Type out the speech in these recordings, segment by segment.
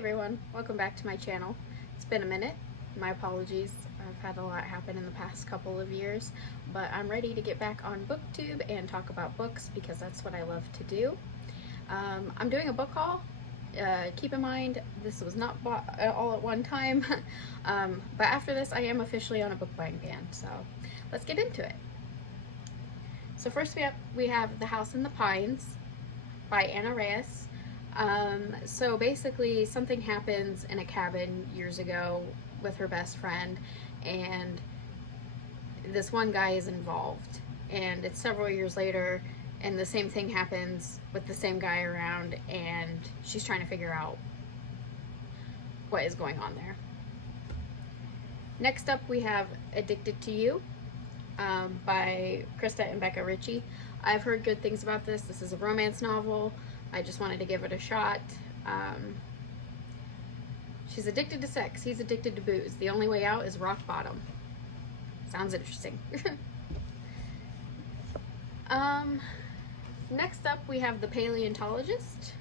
everyone, welcome back to my channel. It's been a minute. My apologies. I've had a lot happen in the past couple of years, but I'm ready to get back on BookTube and talk about books because that's what I love to do. I'm doing a book haul. Keep in mind, this was not bought all at one time, but after this I am officially on a book buying ban, so let's get into it. So first we have The House in the Pines by Anna Reyes. So basically something happens in a cabin years ago with her best friend, and this one guy is involved, and it's several years later and the same thing happens with the same guy around, and she's trying to figure out what is going on there. Next up we have Addicted to You by Krista and Becca Ritchie. I've heard good things about this. This is a romance novel. I just wanted to give it a shot. She's addicted to sex. He's addicted to booze. The only way out is rock bottom. Sounds interesting. Next up we have The Paleontologist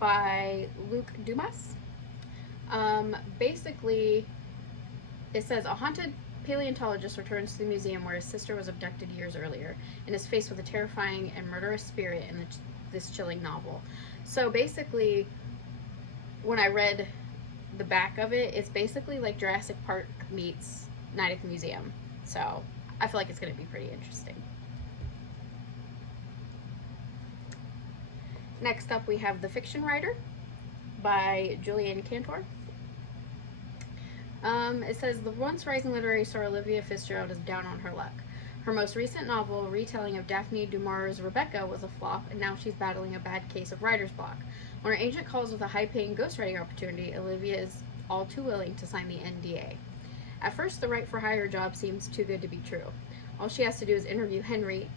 by Luc Dumas. Basically, it says a haunted paleontologist returns to the museum where his sister was abducted years earlier and is faced with a terrifying and murderous spirit in this chilling novel. So basically, when I read the back of it, it's basically like Jurassic Park meets Night at the Museum. So I feel like it's going to be pretty interesting. Next up we have The Fiction Writer by Julian Cantor. It says the once rising literary star Olivia Fitzgerald is down on her luck. Her most recent novel, retelling of Daphne du Maurier's Rebecca, was a flop, and now she's battling a bad case of writer's block. When her agent calls with a high-paying ghostwriting opportunity, Olivia is all too willing to sign the NDA. At first, the write-for-hire job seems too good to be true. All she has to do is interview Henry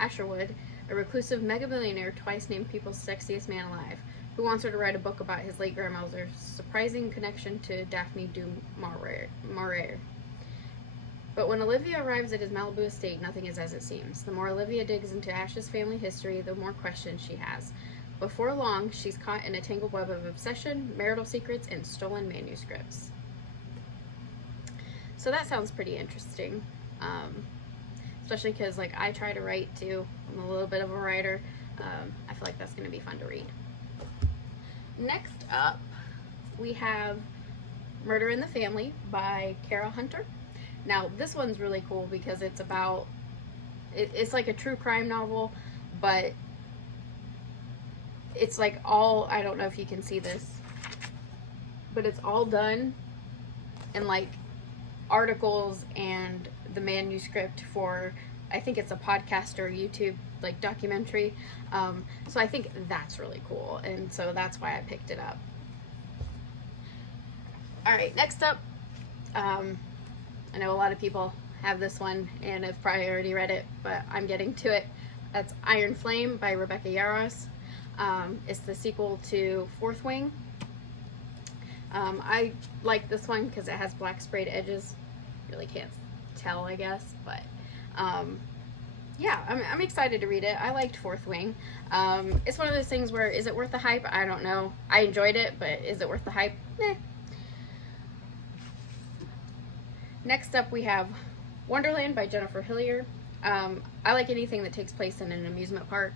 Asherwood, a reclusive mega-billionaire twice named People's Sexiest Man Alive, who wants her to write a book about his late grandmother's surprising connection to Daphne du Maurier. But when Olivia arrives at his Malibu estate, nothing is as it seems. The more Olivia digs into Ash's family history, the more questions she has. Before long, she's caught in a tangled web of obsession, marital secrets, and stolen manuscripts. So that sounds pretty interesting. Especially because, like, I try to write too. I'm a little bit of a writer. I feel like that's going to be fun to read. Next up, we have Murder in the Family by Kara Hunter. Now, this one's really cool because it's about, it's like a true crime novel, but it's like all, I don't know if you can see this, but it's all done in like articles and the manuscript for, I think it's a podcast or YouTube like documentary. So I think that's really cool, and so that's why I picked it up. Alright, next up, I know a lot of people have this one and have probably already read it, but I'm getting to it. That's Iron Flame by Rebecca Yarros. It's the sequel to Fourth Wing. I like this one because it has black sprayed edges. Really can't tell, I guess, but yeah, I'm excited to read it. I liked Fourth Wing. It's one of those things where, is it worth the hype? I don't know. I enjoyed it, but is it worth the hype? Eh. Next up we have Wonderland by Jennifer Hillier. I like anything that takes place in an amusement park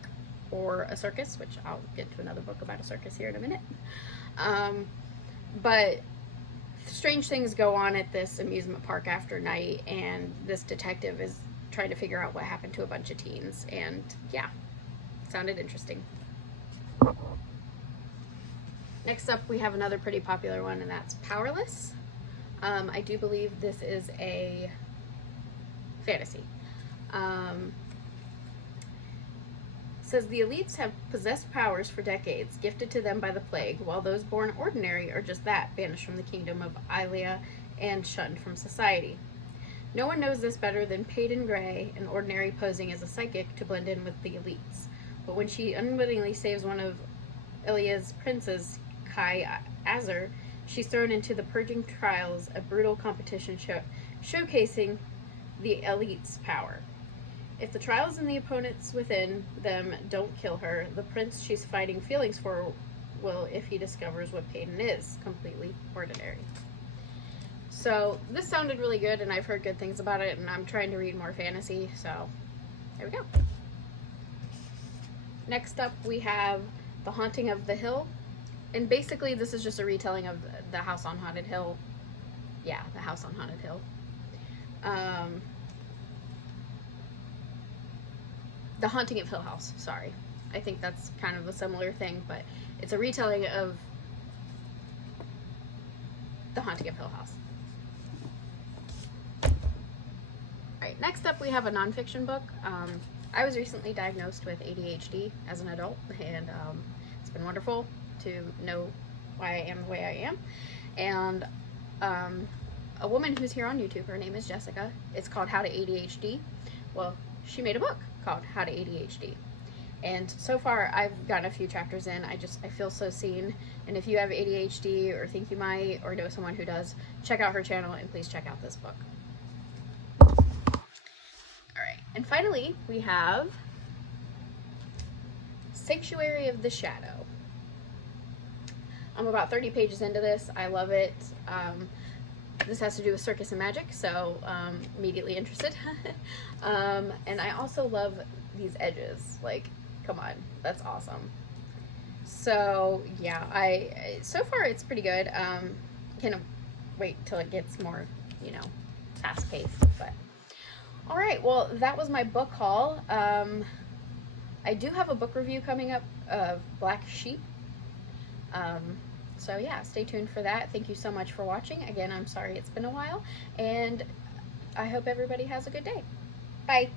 or a circus, which I'll get to another book about a circus here in a minute. But strange things go on at this amusement park after night, and this detective is trying to figure out what happened to a bunch of teens, and yeah, sounded interesting. Next up we have another pretty popular one, and that's Powerless. I do believe this is a fantasy. Says the elites have possessed powers for decades, gifted to them by the plague, while those born ordinary are just that, banished from the kingdom of Ilia and shunned from society. No one knows this better than Peyton Gray, an ordinary posing as a psychic to blend in with the elites. But when she unwittingly saves one of Ilia's princes, Kai Azar, she's thrown into the purging trials, a brutal competition showcasing the elite's power. If the trials and the opponents within them don't kill her, the prince she's fighting feelings for will if he discovers what Peyton is, completely ordinary. So this sounded really good, and I've heard good things about it, and I'm trying to read more fantasy, so there we go. Next up we have The Haunting of the Hill, and basically this is just a retelling of the House on Haunted Hill. Yeah, the House on Haunted Hill. The Haunting of Hill House, sorry. I think that's kind of a similar thing, but it's a retelling of The Haunting of Hill House. Alright, next up we have a nonfiction book. I was recently diagnosed with ADHD as an adult, and it's been wonderful to know why I am the way I am. And a woman who's here on YouTube, her name is Jessica. It's called How to ADHD. Well, she made a book called How to ADHD. And so far, I've gotten a few chapters in. I feel so seen. And if you have ADHD or think you might or know someone who does, check out her channel and please check out this book. Alright, and finally, we have Sanctuary of the Shadow. I'm about 30 pages into this. I love it. This has to do with circus and magic, so immediately interested. And I also love these edges. Like, come on, that's awesome. So yeah, so far it's pretty good. Kind of wait till it gets more, you know, fast paced. But all right, well, that was my book haul. I do have a book review coming up of Black Sheep. So yeah, stay tuned for that. Thank you so much for watching. Again, I'm sorry it's been a while, and I hope everybody has a good day. Bye.